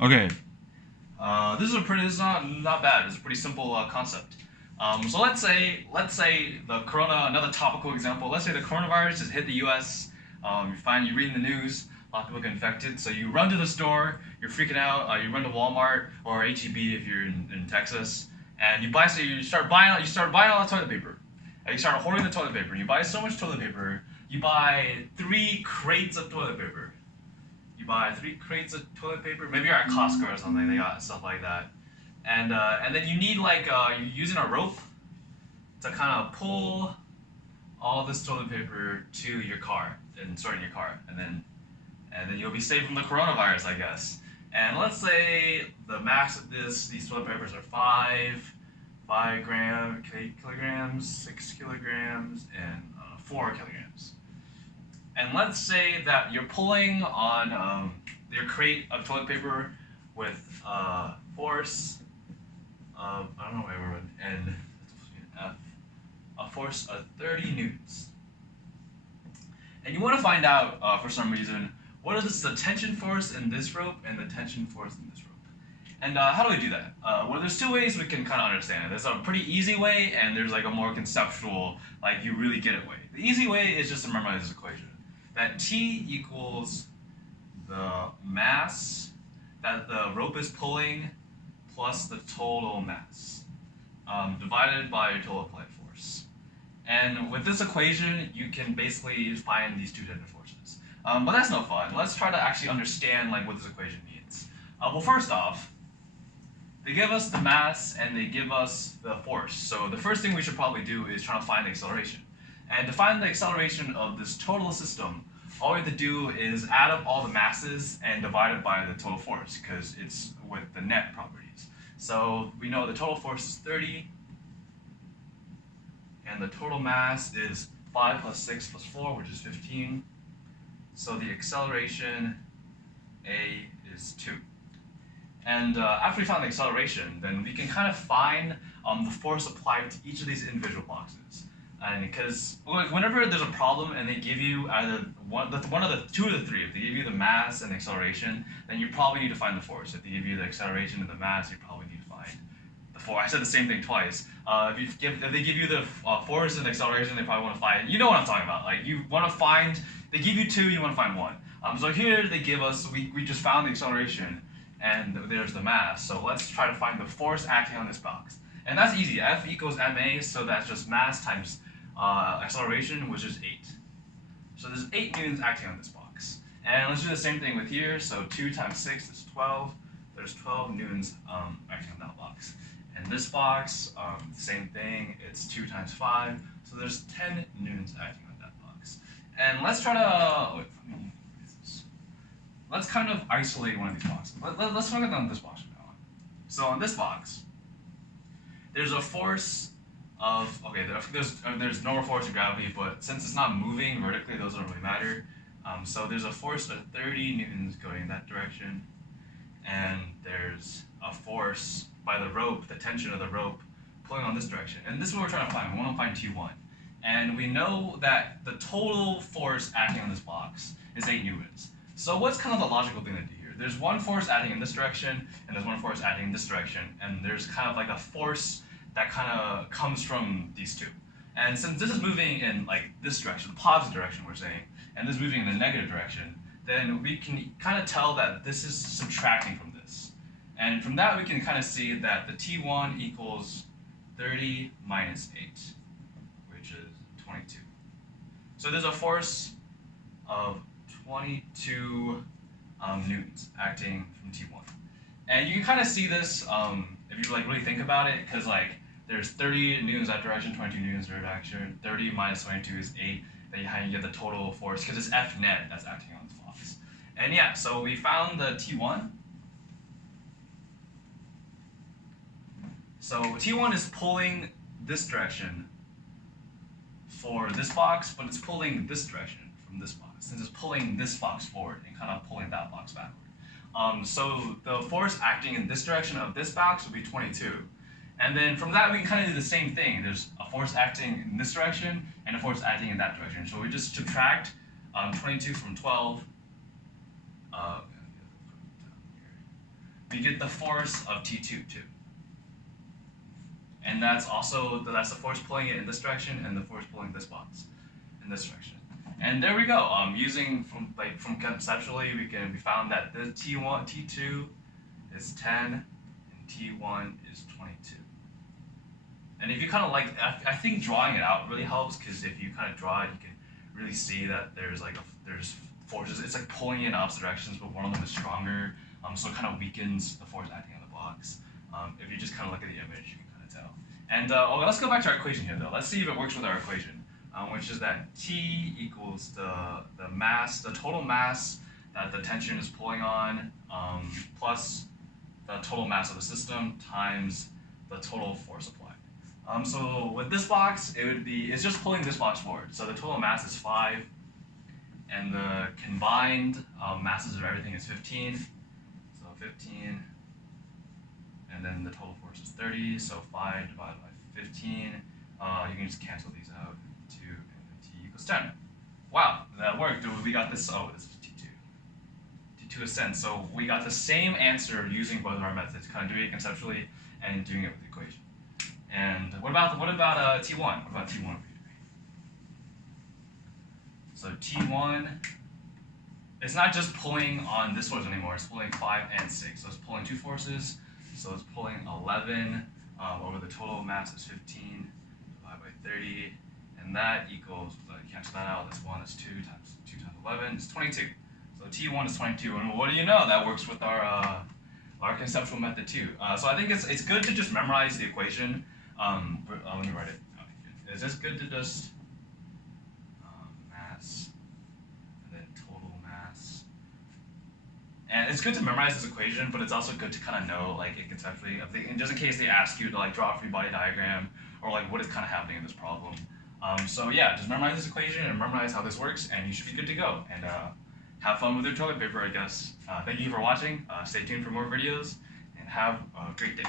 Okay, this is not bad. It's a pretty simple concept. So let's say the another topical example. Let's say the coronavirus has hit the U.S. You read in the news, a lot of people get infected. So you run to the store, you're freaking out. You run to Walmart or H-E-B if you're in Texas, and you start buying all the toilet paper. And you start hoarding the toilet paper. And you buy so much toilet paper, you buy 3 crates of toilet paper. You buy 3 crates of toilet paper. Maybe you're at Costco or something. They got stuff like that. And then you need you're using a rope to kind of pull all this toilet paper to your car and store it in your car, and then you'll be safe from the coronavirus, I guess. And let's say the mass of these toilet papers are 5 kilograms, 6 kilograms, and 4 kilograms. And let's say that you're pulling on your crate of toilet paper with force of, I don't know where and a force of 30 newtons. And you want to find out, for some reason, what is the tension force in this rope and the tension force in this rope. And how do we do that? Well, there's 2 ways we can kind of understand it. There's a pretty easy way, and there's like a more conceptual, like you really get it way. The easy way is just to memorize this equation. That T equals the mass that the rope is pulling plus the total mass divided by your total applied force. And with this equation, you can basically find these 2 different forces. But that's no fun. Let's try to actually understand what this equation means. Well, first off, they give us the mass and they give us the force. So the first thing we should probably do is try to find the acceleration. And to find the acceleration of this total system, all we have to do is add up all the masses and divide it by the total force, because it's with the net properties. So we know the total force is 30, and the total mass is 5 plus 6 plus 4, which is 15. So the acceleration, A, is 2. And after we found the acceleration, then we can kind of find the force applied to each of these individual boxes. And because whenever there's a problem and they give you either one of the 2 of the 3, if they give you the mass and the acceleration, then you probably need to find the force. If they give you the acceleration and the mass, you probably need to find the force. I said the same thing twice. If they give you the force and the acceleration, they probably want to find. You know what I'm talking about. Like you want to find. They give you 2, you want to find 1. So here they give us. We just found the acceleration, and there's the mass. So let's try to find the force acting on this box. And that's easy. F equals ma, so that's just mass times acceleration, which is 8. So there's 8 newtons acting on this box. And let's do the same thing with here. So 2 times 6 is 12. There's 12 newtons acting on that box. And this box, same thing. It's 2 times 5. So there's 10 newtons acting on that box. And let's try to let's kind of isolate one of these boxes. Let's look at this box from now on. So on this box, there's a force of, there's no force of gravity, but since it's not moving vertically, those don't really matter. So there's a force of 30 newtons going in that direction, and there's a force by the rope, the tension of the rope, pulling on this direction. And this is what we're trying to find. We want to find T1. And we know that the total force acting on this box is 8 newtons. So what's kind of the logical thing to do here? There's one force acting in this direction, and there's one force acting in this direction, and there's kind of like a force that kind of comes from these 2. And since this is moving in like this direction, the positive direction we're saying, and this is moving in the negative direction, then we can kind of tell that this is subtracting from this. And from that we can kind of see that the T1 equals 30 minus 8, which is 22. So there's a force of 22 newtons acting from T1. And you can kind of see this if you really think about it, because there's 30 newtons that direction, 22 newtons that direction, 30 minus 22 is 8, then you get the total force, because it's F net that's acting on this box. And yeah, so we found the T1. So T1 is pulling this direction for this box, but it's pulling this direction from this box, since it's pulling this box forward and kind of pulling that box backward. So the force acting in this direction of this box would be 22. And then from that, we can kind of do the same thing. There's a force acting in this direction and a force acting in that direction. So we just subtract 22 from 12. you get the force of T2 too. And that's the force pulling it in this direction and the force pulling this box in this direction. And there we go. Using from conceptually, we found that the T2 is 10 and T1 is 22. And if you kind of I think drawing it out really helps, because if you kind of draw it, you can really see that there's forces. It's like pulling in opposite directions, but one of them is stronger. So it kind of weakens the force acting on the box. If you just kind of look at the image, you can kind of tell. And let's go back to our equation here, though. Let's see if it works with our equation, which is that T equals the mass, the total mass that the tension is pulling on, plus the total mass of the system times the total force applied. So with this box, it's just pulling this box forward. So the total mass is 5, and the combined masses of everything is 15. So 15, and then the total force is 30. So 5 divided by 15. You can just cancel these out. 2 and then T equals 10. Wow, that worked. We got this. Oh, this is T2. T2 is 10. So we got the same answer using both of our methods, kind of doing it conceptually and doing it with the equation. And what about T1? What about T1 over here? So T1, it's not just pulling on this force anymore. It's pulling 5 and 6. So it's pulling two forces. So it's pulling 11 over the total mass is 15 divided by 30, and that equals, cancel that out. That's 1. That's 2 times 11 is 22. So T1 is 22. And what do you know? That works with our conceptual method too. So I think it's good to just memorize the equation. Let me write it. It's just good to just mass and then total mass. And it's good to memorize this equation, but it's also good to kind of know, it conceptually, just in case they ask you to draw a free body diagram, or what is kind of happening in this problem. So yeah, just memorize this equation and memorize how this works, and you should be good to go. And have fun with your toilet paper, I guess. Thank you for watching. Stay tuned for more videos, and have a great day.